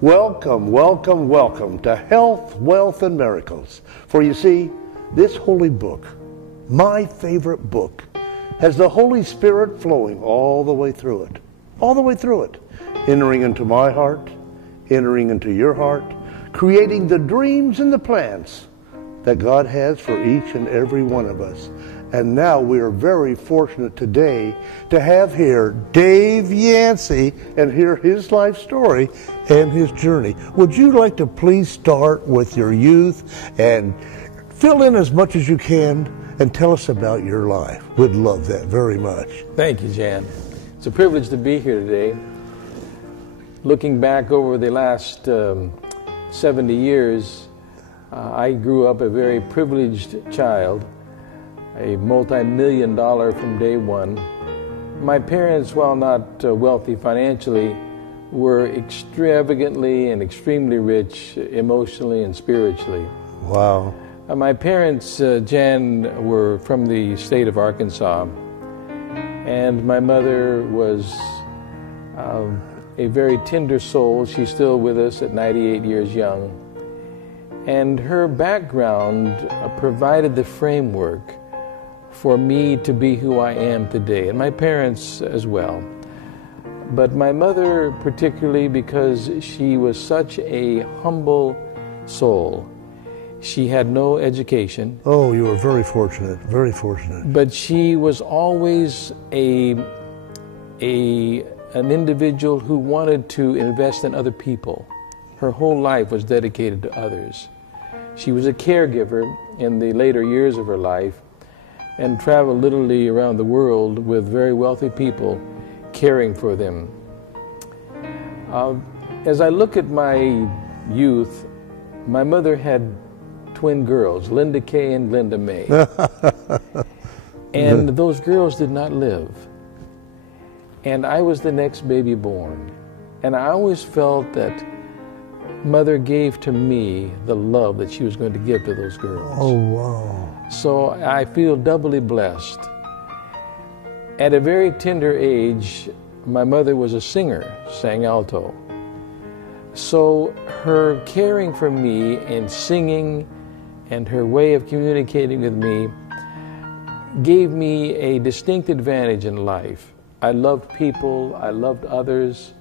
Welcome, welcome, welcome to Health, Wealth, and Miracles. For you see, this holy book, my favorite book, has the Holy Spirit flowing all the way through it. All the way through it. Entering into my heart, entering into your heart, creating the dreams and the plans that God has for each and every one of us. And now we are very fortunate today to have here Dave Yancy and hear his life story and his journey. Would you like to please start with your youth and fill in as much as you can and tell us about your life? We'd love that very much. Thank you, Jan. It's a privilege to be here today. Looking back over the last 70 years, I grew up a very privileged child, a multi-million-dollar from day one. My parents, while not wealthy financially, were extravagantly and extremely rich emotionally and spiritually. Wow. My parents, Jan, were from the state of Arkansas, and my mother was a very tender soul. She's still with us at 98 years young. And her background provided the framework for me to be who I am today, and my parents as well. But my mother particularly, because she was such a humble soul. She had no education. Oh, you were very fortunate, very fortunate. But she was always an individual who wanted to invest in other people. Her whole life was dedicated to others. She was a caregiver in the later years of her life and traveled literally around the world with very wealthy people, caring for them. As I look at my youth, my mother had twin girls, Linda Kay and Linda May. And those girls did not live. And I was the next baby born. And I always felt that Mother gave to me the love that she was going to give to those girls. Oh, wow. So I feel doubly blessed. At a very tender age, my mother was a singer, sang alto. So her caring for me and singing and her way of communicating with me gave me a distinct advantage in life. I loved people, I loved others.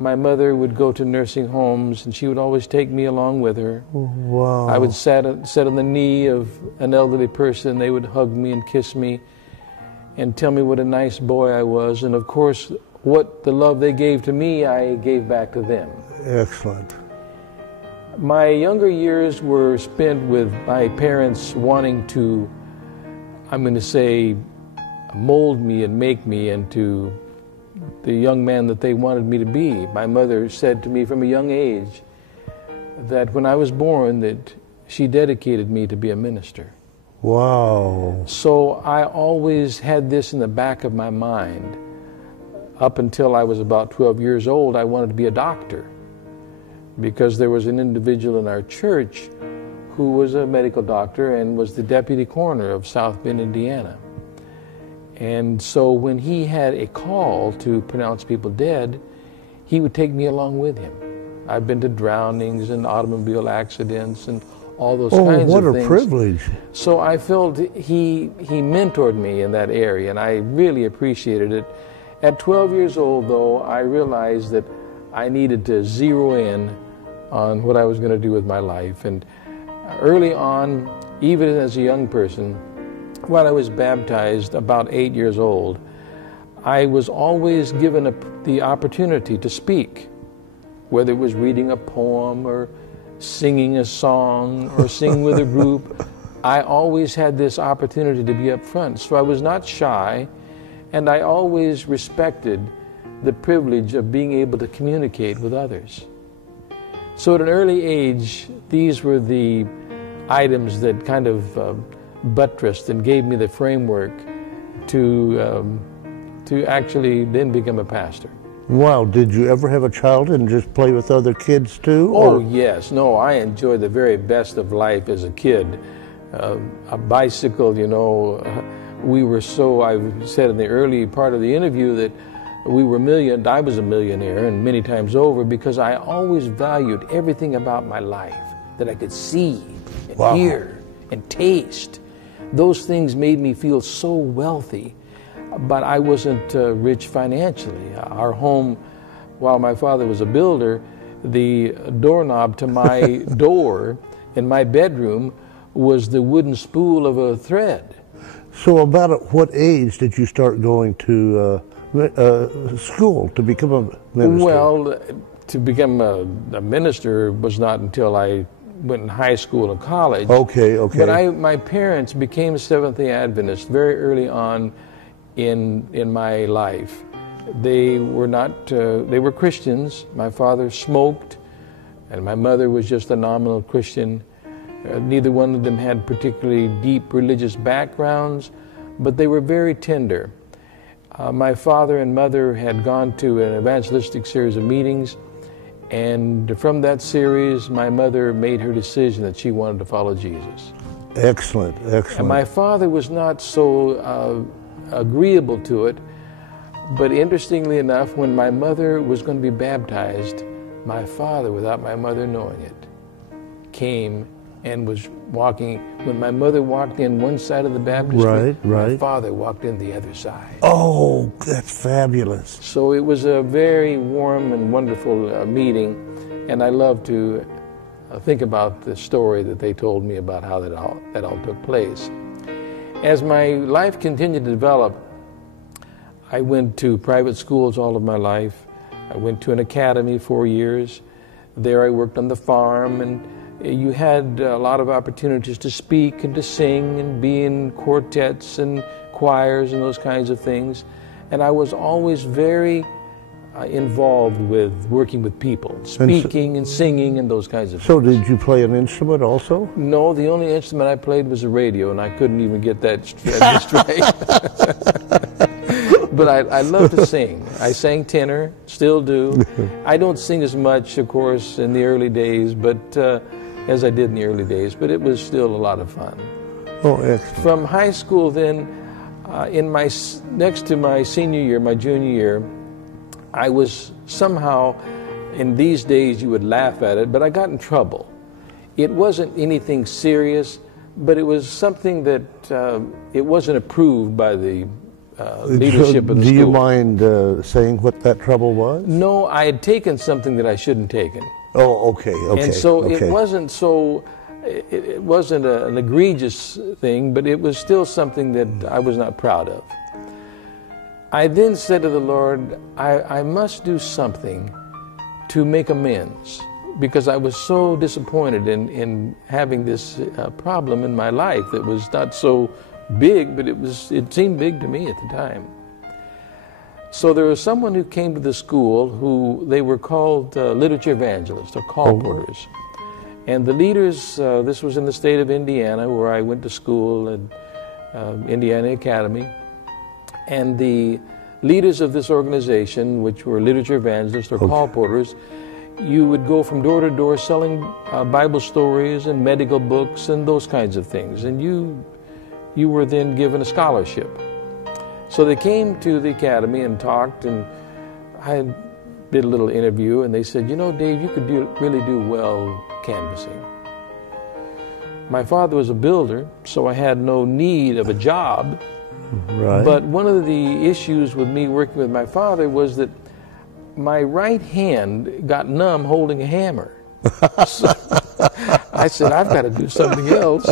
My mother would go to nursing homes and she would always take me along with her. Wow. I would sit on the knee of an elderly person. They would hug me and kiss me and tell me what a nice boy I was. And of course, what the love they gave to me, I gave back to them. Excellent. My younger years were spent with my parents wanting to, I'm going to say, mold me and make me into the young man that they wanted me to be. My mother said to me from a young age that when I was born that she dedicated me to be a minister. Wow. So I always had this in the back of my mind. Up until I was about 12 years old, I wanted to be a doctor because there was an individual in our church who was a medical doctor and was the deputy coroner of South Bend, Indiana. And so when he had a call to pronounce people dead, he would take me along with him. I've been to drownings and automobile accidents and all those kinds of things. Oh, what a privilege. So I felt he mentored me in that area, and I really appreciated it. At 12 years old, though, I realized that I needed to zero in on what I was going to do with my life. And early on, even as a young person, when I was baptized about 8 years old, I was always given the opportunity to speak, whether it was reading a poem or singing a song or singing with a group. I always had this opportunity to be up front. So I was not shy, and I always respected the privilege of being able to communicate with others. So at an early age, these were the items that kind of buttressed and gave me the framework to actually then become a pastor. Wow, did you ever have a child and just play with other kids too? Oh, yes. No, I enjoyed the very best of life as a kid. A bicycle, you know, we were so, I said in the early part of the interview that I was a millionaire and many times over, because I always valued everything about my life that I could see and Wow. hear and taste. Those things made me feel so wealthy, but I wasn't rich financially. Our home, while my father was a builder, the doorknob to my door in my bedroom was the wooden spool of a thread. So about at what age did you start going to school to become a minister? Well, to become a minister was not until I went in high school and college. Okay, okay. But my parents became Seventh-day Adventists very early on in my life. They were not, they were Christians. My father smoked, and my mother was just a nominal Christian. Neither one of them had particularly deep religious backgrounds, but they were very tender. My father and mother had gone to an evangelistic series of meetings, and from that series, my mother made her decision that she wanted to follow Jesus. Excellent, excellent. And my father was not so agreeable to it, but interestingly enough, when my mother was going to be baptized, my father, without my mother knowing it, came and was walking. When my mother walked in one side of the baptistry, my father walked in the other side. Oh, that's fabulous. So it was a very warm and wonderful meeting, and I love to think about the story that they told me about how that all took place. As my life continued to develop, I went to private schools all of my life. I went to an academy 4 years. There I worked on the farm, and you had a lot of opportunities to speak and to sing and be in quartets and choirs and those kinds of things. And I was always very involved with working with people, speaking and singing and those kinds of things. So did you play an instrument also? No, the only instrument I played was a radio, and I couldn't even get that straight. But I love to sing. I sang tenor, still do. I don't sing as much, of course, in the early days, but as I did in the early days, but it was still a lot of fun. Oh, excellent. From high school then, next to my senior year, my junior year, I was somehow, in these days you would laugh at it, but I got in trouble. It wasn't anything serious, but it was something that it wasn't approved by the leadership of the school. Do you mind saying what that trouble was? No, I had taken something that I shouldn't taken. Oh, okay, okay. And so okay. it wasn't an egregious thing, but it was still something that I was not proud of. I then said to the Lord, I must do something to make amends, because I was so disappointed in having this problem in my life that was not so big, but it seemed big to me at the time. So there was someone who came to the school who they were called literature evangelists or call porters. And the leaders, this was in the state of Indiana where I went to school at Indiana Academy. And the leaders of this organization, which were literature evangelists or call porters, you would go from door to door selling Bible stories and medical books and those kinds of things. And you were then given a scholarship. So they came to the academy and talked, and I did a little interview, and they said, you know, Dave, you could really do well canvassing. My father was a builder, so I had no need of a job. Right. But one of the issues with me working with my father was that my right hand got numb holding a hammer. So I said, I've got to do something else.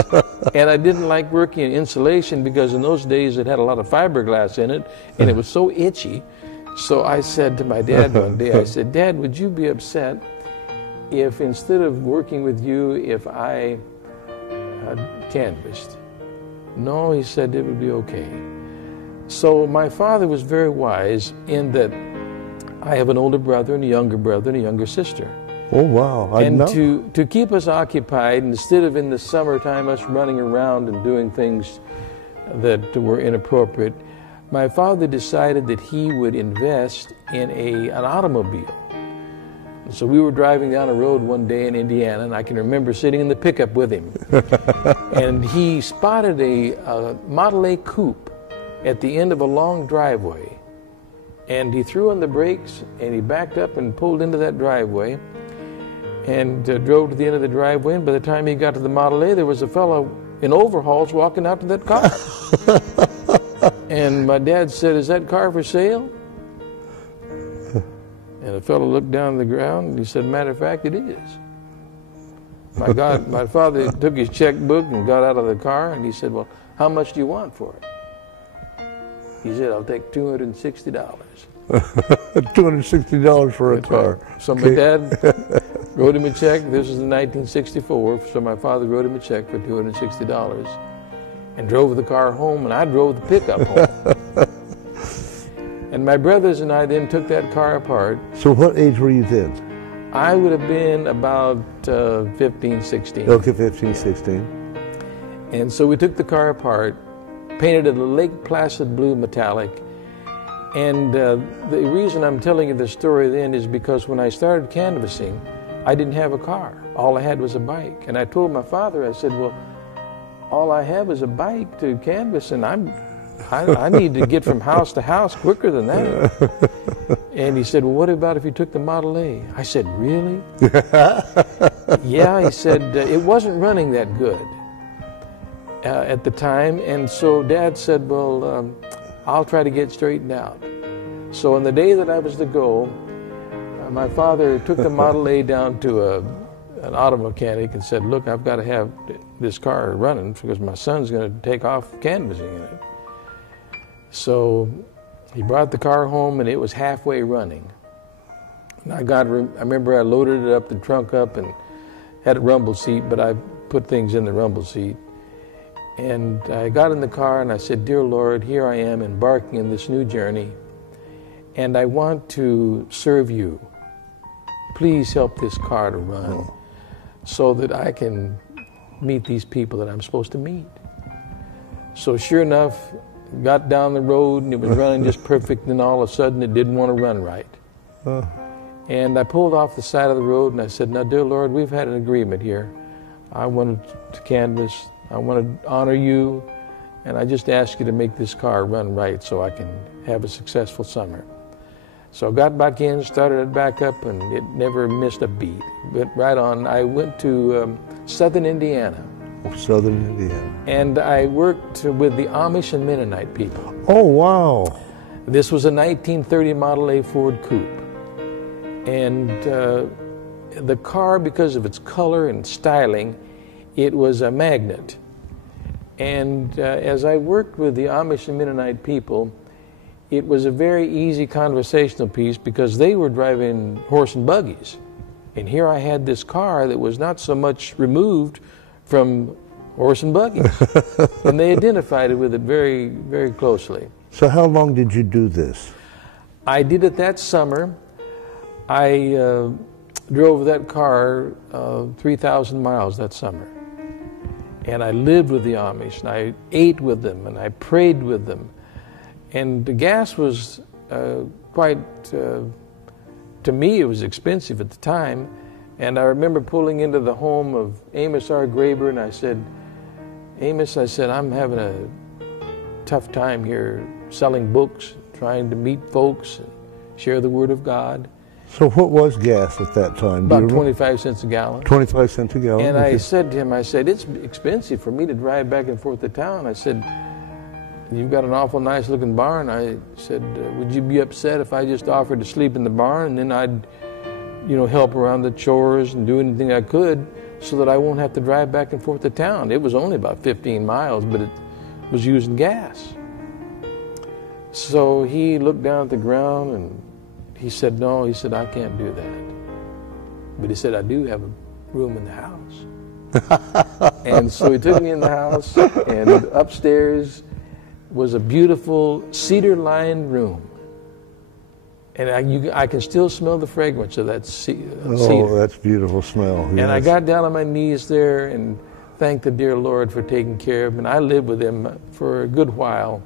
And I didn't like working in insulation because in those days it had a lot of fiberglass in it, and it was so itchy. So I said to my dad one day, I said, Dad, would you be upset if instead of working with you, if I canvassed? No, he said, it would be okay. So my father was very wise in that I have an older brother and a younger sister. Oh, wow. And to keep us occupied, instead of in the summertime us running around and doing things that were inappropriate, my father decided that he would invest in an automobile. So we were driving down a road one day in Indiana, and I can remember sitting in the pickup with him. And he spotted a Model A coupe at the end of a long driveway. And he threw on the brakes, and he backed up and pulled into that driveway and drove to the end of the driveway. And by the time he got to the Model A, there was a fellow in overalls walking out to that car. And my dad said, "Is that car for sale?" And the fellow looked down the ground, and he said, "Matter of fact, it is." My father took his checkbook and got out of the car, and he said, "Well, how much do you want for it?" He said, "I'll take $260. $260 for a car. Right. So my dad wrote him a check. This was in 1964, so my father wrote him a check for $260 and drove the car home, and I drove the pickup home. And my brothers and I then took that car apart. So what age were you then? I would have been about 15, 16. Okay, 15, 16. And so we took the car apart, painted it a Lake Placid blue metallic. And the reason I'm telling you this story then is because when I started canvassing, I didn't have a car. All I had was a bike. And I told my father, I said, "Well, all I have is a bike to canvass, and I need to get from house to house quicker than that." And he said, "Well, what about if you took the Model A?" I said, "Really?" Yeah, he said, it wasn't running that good at the time. And so Dad said, "Well, I'll try to get straightened out." So on the day that I was to go, my father took the Model A down to an auto mechanic and said, "Look, I've got to have this car running because my son's going to take off canvassing in it." So he brought the car home, and it was halfway running. And I remember I loaded it up, the trunk up, and had a rumble seat, but I put things in the rumble seat. And I got in the car and I said, "Dear Lord, here I am embarking in this new journey, and I want to serve you. Please help this car to run so that I can meet these people that I'm supposed to meet." So sure enough, got down the road and it was running just perfect, and all of a sudden it didn't want to run right. And I pulled off the side of the road and I said, "Now, dear Lord, we've had an agreement here. I wanted to canvass, I want to honor you, and I just ask you to make this car run right so I can have a successful summer." So I got back in, started it back up, and it never missed a beat. Went right on. I went to southern Indiana. Southern Indiana. And I worked with the Amish and Mennonite people. Oh, wow. This was a 1930 Model A Ford Coupe. And the car, because of its color and styling, it was a magnet. And as I worked with the Amish and Mennonite people, it was a very easy conversational piece because they were driving horse and buggies. And here I had this car that was not so much removed from horse and buggies. And they identified with it very, very closely. So how long did you do this? I did it that summer. I drove that car 3,000 miles that summer. And I lived with the Amish, and I ate with them, and I prayed with them. And the gas was quite, to me, it was expensive at the time. And I remember pulling into the home of Amos R. Graber, and I said, "Amos," I said, "I'm having a tough time here selling books, trying to meet folks and share the Word of God." So what was gas at that time? About 25 cents a gallon. 25 cents a gallon. And I said to him, I said, "It's expensive for me to drive back and forth to town." I said, "You've got an awful nice looking barn." I said, "Would you be upset if I just offered to sleep in the barn, and then I'd, help around the chores and do anything I could so that I won't have to drive back and forth to town?" It was only about 15 miles, but it was using gas. So he looked down at the ground and he said, "No," he said, "I can't do that." But he said, "I do have a room in the house." And so he took me in the house, and upstairs was a beautiful cedar-lined room. And I can still smell the fragrance of that cedar. Oh, that's beautiful smell. And I got down on my knees there and thanked the dear Lord for taking care of me. And I lived with him for a good while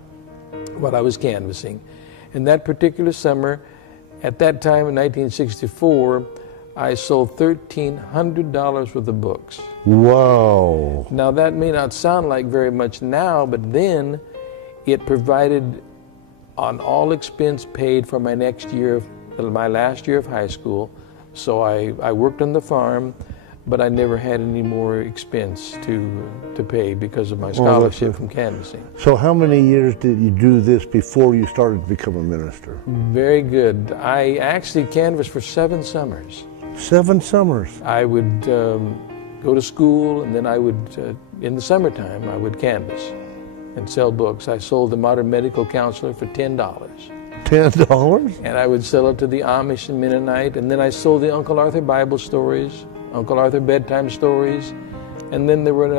I was canvassing. And that particular summer, at that time in 1964, I sold $1,300 worth of books. Wow. Now that may not sound like very much now, but then it provided on all expense paid for my next year, my last year of high school. So I worked on the farm, but I never had any more expense to pay because of my scholarship from canvassing. So how many years did you do this before you started to become a minister? Very good. I actually canvassed for 7 summers. 7 summers? I would go to school, and then I would, in the summertime, I would canvass and sell books. I sold The Modern Medical Counselor for $10. $10? And I would sell it to the Amish and Mennonite, and then I sold the Uncle Arthur Bible stories, Uncle Arthur bedtime stories, and then there were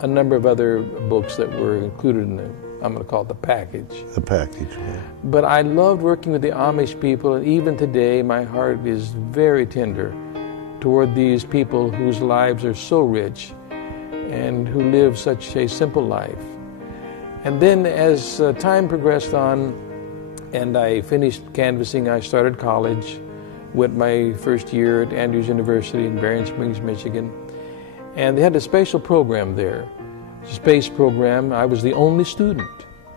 a number of other books that were included in the, I'm going to call it the package. The package, yeah. But I loved working with the Amish people, and even today my heart is very tender toward these people whose lives are so rich and who live such a simple life. And then as time progressed on and I finished canvassing, I started college. Went my first year at Andrews University in Berrien Springs, Michigan. And they had a special program there, a space program. I was the only student.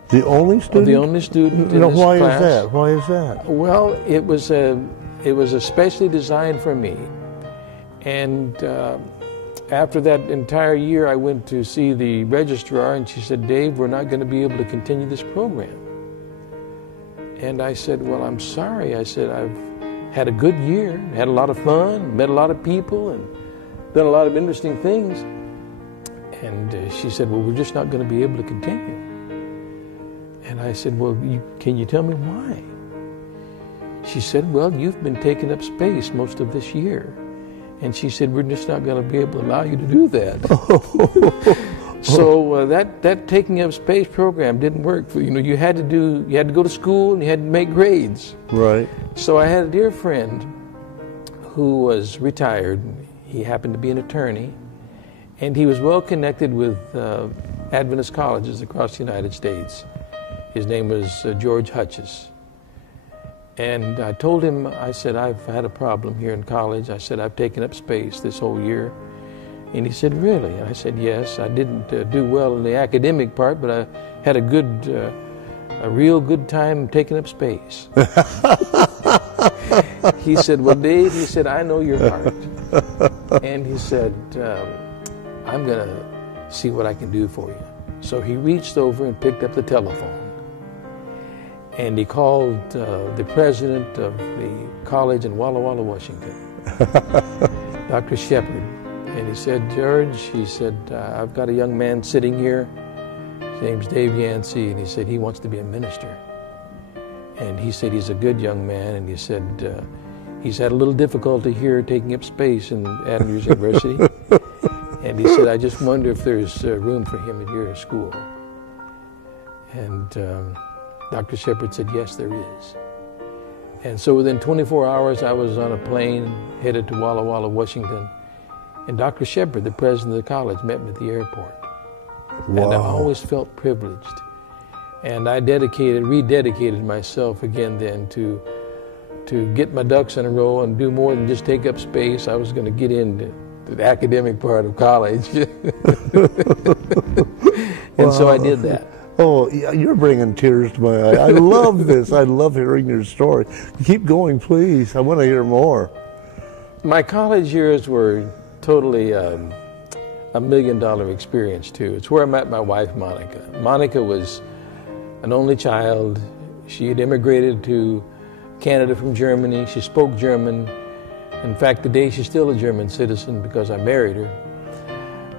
The only student? The only student in this why class. is that? Why is that? Well, it was especially designed for me. And after that entire year, I went to see the registrar, and she said, "Dave, we're not going to be able to continue this program." And I said, "Well, I'm sorry." I said, "I've had a good year, had a lot of fun, met a lot of people, and done a lot of interesting things." And she said, "Well, we're just not going to be able to continue." And I said, "Well, can you tell me why?" She said, "Well, you've been taking up space most of this year." And she said, "We're just not going to be able to allow you to do that." So that taking up space program didn't work. You had to go to school and you had to make grades. Right. So I had a dear friend who was retired. He happened to be an attorney, and he was well connected with Adventist colleges across the United States. His name was George Hutchess. And I told him, I said, "I've had a problem here in college." I said, "I've taken up space this whole year." And he said, "Really?" And I said, "Yes, I didn't do well in the academic part, but I had a real good time taking up space." He said, "Well, Dave," he said, "I know your heart." And he said, "I'm going to see what I can do for you." So he reached over and picked up the telephone. And he called the president of the college in Walla Walla, Washington, Dr. Shepard. And he said, "George," he said, "I've got a young man sitting here. His name's Dave Yancy, and he said he wants to be a minister." And he said he's a good young man, and he said he's had a little difficulty here taking up space in Andrews University. And he said, "I just wonder if there's room for him at your school." And Dr. Shepard said, "Yes, there is." And so within 24 hours, I was on a plane headed to Walla Walla, Washington. And Dr. Shepard, the president of the college, met me at the airport. Wow. And I always felt privileged. And I rededicated myself again then to get my ducks in a row and do more than just take up space. I was going to get into the academic part of college. And so I did that. Oh, you're bringing tears to my eye. I love this. I love hearing your story. Keep going, please. I want to hear more. My college years were totally a $1 million experience, too. It's where I met my wife, Monica. Monica was an only child. She had immigrated to Canada from Germany. She spoke German. In fact, today she's still a German citizen because I married her.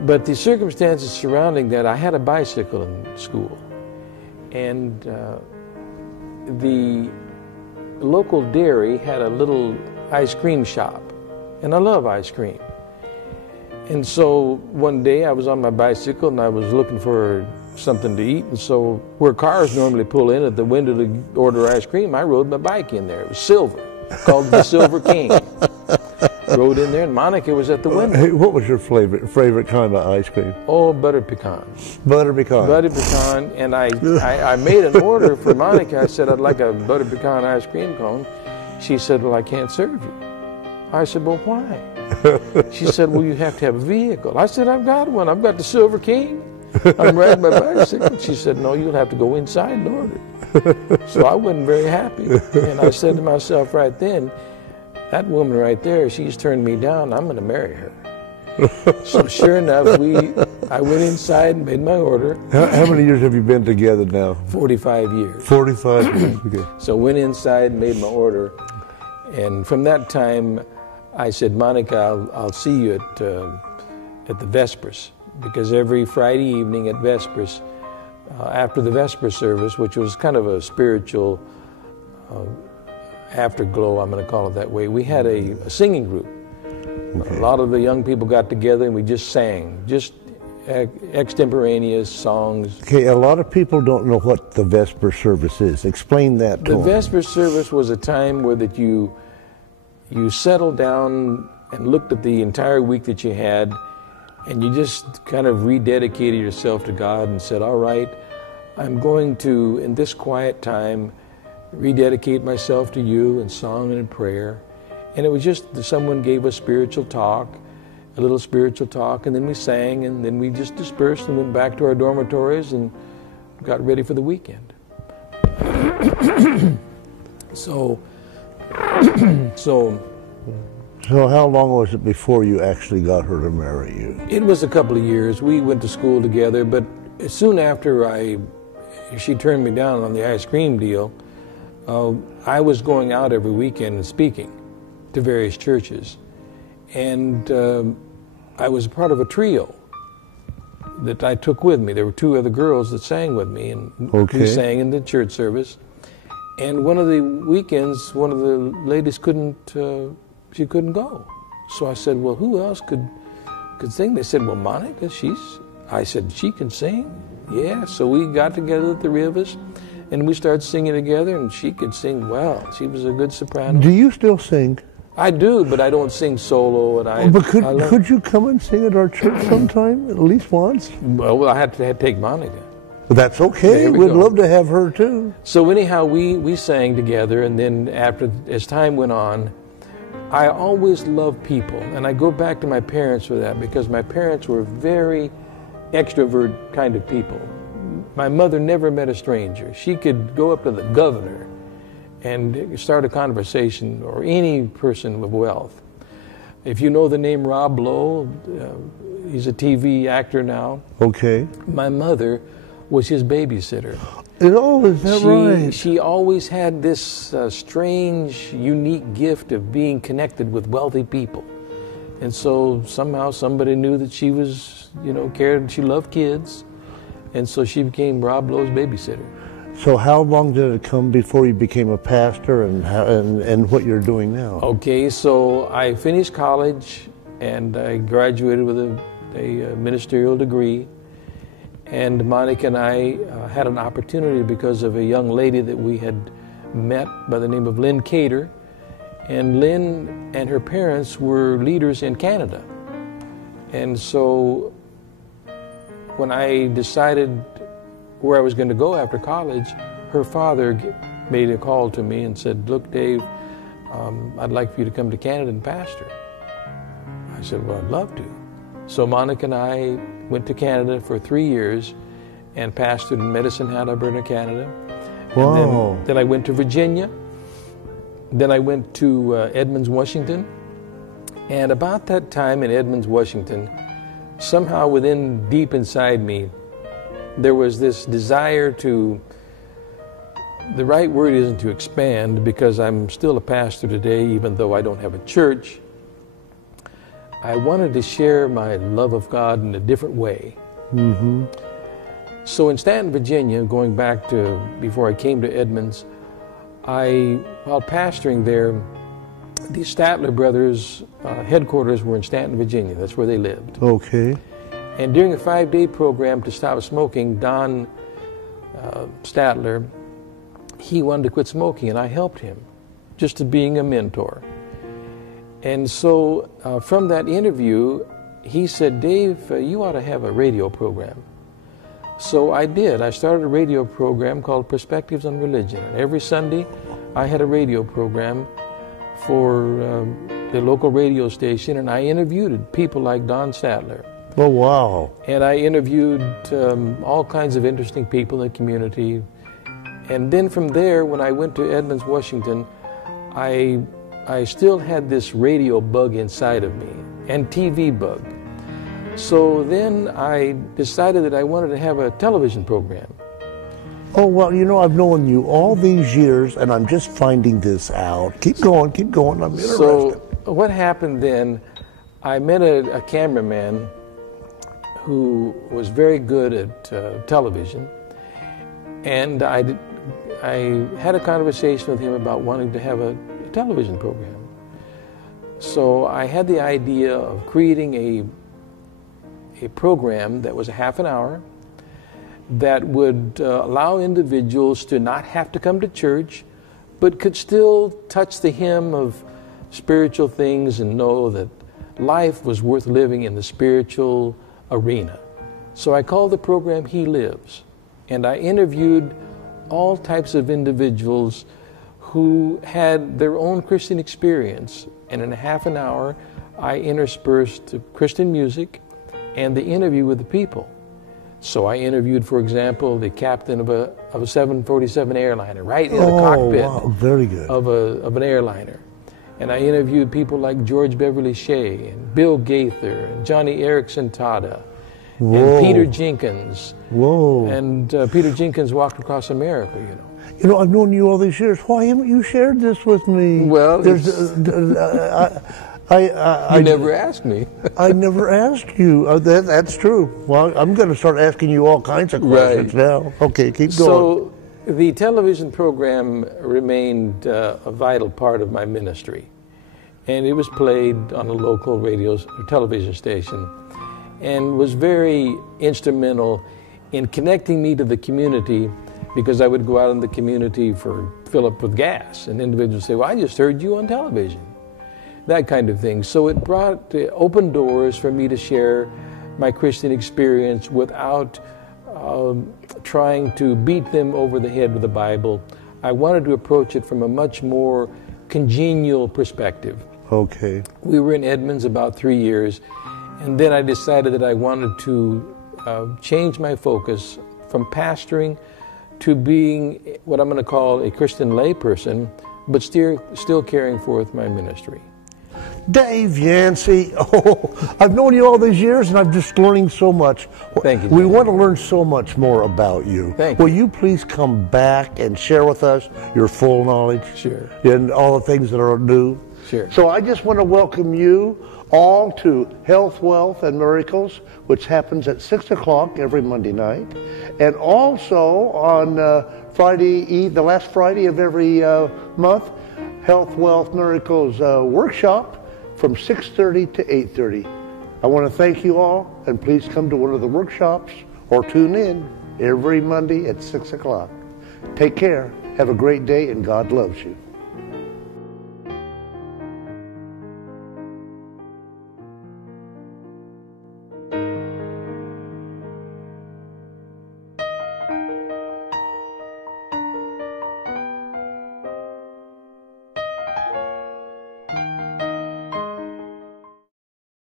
But the circumstances surrounding that, I had a bicycle in school. And the local dairy had a little ice cream shop. And I love ice cream. And so one day I was on my bicycle and I was looking for something to eat. And so where cars normally pull in at the window to order ice cream, I rode my bike in there. It was silver, called the Silver King. Rode in there, and Monica was at the window. Hey, what was your favorite kind of ice cream? Oh, butter pecan. Butter pecan. Butter pecan, and I made an order for Monica. I said, "I'd like a butter pecan ice cream cone." She said, "Well, I can't serve you." I said, "Well, why?" She said, "Well, you have to have a vehicle." I said, "I've got one. I've got the Silver King." I'm riding my bicycle. She said, no, you'll have to go inside and order. So I wasn't very happy. And I said to myself right then, that woman right there, she's turned me down. I'm going to marry her. So sure enough, I went inside and made my order. How many years have you been together now? 45 years. 45 years, okay. So went inside and made my order. And from that time, I said, Monica, I'll see you at the Vespers. Because every Friday evening at Vespers, after the Vesper service, which was kind of a spiritual afterglow, I'm going to call it that way, we had a singing group. Okay. A lot of the young people got together and we just sang, just extemporaneous songs. Okay, a lot of people don't know what the Vesper service is. Explain that to them. The Vesper service was a time where that you settled down and looked at the entire week that you had, and you just kind of rededicated yourself to God and said, all right, I'm going to, in this quiet time, rededicate myself to you in song and in prayer. And it was just that someone gave us spiritual talk, a little spiritual talk, and then we sang, and then we just dispersed and went back to our dormitories and got ready for the weekend. So how long was it before you actually got her to marry you? It was a couple of years. We went to school together, but soon after she turned me down on the ice cream deal, I was going out every weekend and speaking to various churches. And I was part of a trio that I took with me. There were two other girls that sang with me, and we sang in the church service. And one of the weekends, one of the ladies couldn't go. So I said, well, who else could sing? They said, well, Monica, I said, she can sing? Yeah. So we got together, the three of us, and we started singing together, and she could sing well. She was a good soprano. Do you still sing? I do, but I don't sing solo. But could you come and sing at our church sometime, at least once? Well, I had to take Monica. Well, that's okay. We'd love to have her too. So anyhow, we sang together, and then as time went on, I always loved people, and I go back to my parents for that, because my parents were very extrovert kind of people. My mother never met a stranger. She could go up to the governor and start a conversation, or any person of wealth. If you know the name Rob Lowe, he's a TV actor now. Okay. My mother was his babysitter. Oh, is that right? She always had this strange, unique gift of being connected with wealthy people. And so somehow somebody knew that she was, cared, she loved kids. And so she became Rob Lowe's babysitter. So how long did it come before you became a pastor, and what you're doing now? Okay, so I finished college and I graduated with a ministerial degree. And Monica and I had an opportunity because of a young lady that we had met by the name of Lynn Cater. And Lynn and her parents were leaders in Canada. And so when I decided where I was going to go after college, her father made a call to me and said, look, Dave, I'd like for you to come to Canada and pastor. I said, well, I'd love to. So Monica and I went to Canada for 3 years and pastored in Medicine Hat, Alberta, Canada. Wow. And then I went to Virginia. Then I went to Edmonds, Washington. And about that time in Edmonds, Washington, somehow deep inside me, there was this desire the right word isn't to expand, because I'm still a pastor today, even though I don't have a church. I wanted to share my love of God in a different way. Mm-hmm. So in Stanton, Virginia, going back to before I came to Edmonds, while pastoring there, the Statler brothers' headquarters were in Stanton, Virginia. That's where they lived. Okay. And during a 5-day program to stop smoking, Don Statler, he wanted to quit smoking, and I helped him, just to being a mentor. And so from that interview, he said, Dave, you ought to have a radio program. So I did. I started a radio program called Perspectives on Religion. And every Sunday, I had a radio program for the local radio station, and I interviewed people like Don Statler. Oh, wow. And I interviewed all kinds of interesting people in the community. And then from there, when I went to Edmonds, Washington, I still had this radio bug inside of me, and TV bug. So then I decided that I wanted to have a television program. Oh, well, you know, I've known you all these years, and I'm just finding this out. Keep going, I'm interested. So what happened then, I met a cameraman who was very good at television, and I had a conversation with him about wanting to have a television program. So I had the idea of creating a program that was a half an hour that would allow individuals to not have to come to church, but could still touch the hem of spiritual things and know that life was worth living in the spiritual arena. So I called the program He Lives, and I interviewed all types of individuals who had their own Christian experience, and in a half an hour I interspersed Christian music and the interview with the people. So I interviewed, for example, the captain of a 747 airliner, right in the cockpit. Wow, very good. of an airliner. And I interviewed people like George Beverly Shea and Bill Gaither and Johnny Erickson Tada and Peter Jenkins. Whoa. And Peter Jenkins walked across America, you know. You know, I've known you all these years. Why haven't you shared this with me? Well, I you never asked me. I never asked you. That's true. Well, I'm going to start asking you all kinds of questions now. Okay, keep going. So the television program remained a vital part of my ministry. And it was played on a local radio or television station and was very instrumental in connecting me to the community, because I would go out in the community for fill up with gas, and individuals say, well, I just heard you on television. That kind of thing. So it brought open doors for me to share my Christian experience without trying to beat them over the head with the Bible. I wanted to approach it from a much more congenial perspective. Okay. We were in Edmonds about 3 years, and then I decided that I wanted to change my focus from pastoring to being what I'm going to call a Christian layperson, but still carrying forth my ministry. Dave Yancy, I've known you all these years, and I'm just learning so much. Thank you. We want to learn so much more about you. Thank you. Will you please come back and share with us your full knowledge? Sure. And all the things that are new? Sure. So I just want to welcome you all to Health, Wealth, and Miracles, which happens at 6 o'clock every Monday night. And also on Friday, the last Friday of every month, Health, Wealth, Miracles workshop from 6:30 to 8:30. I want to thank you all, and please come to one of the workshops or tune in every Monday at 6 o'clock. Take care, have a great day, and God loves you.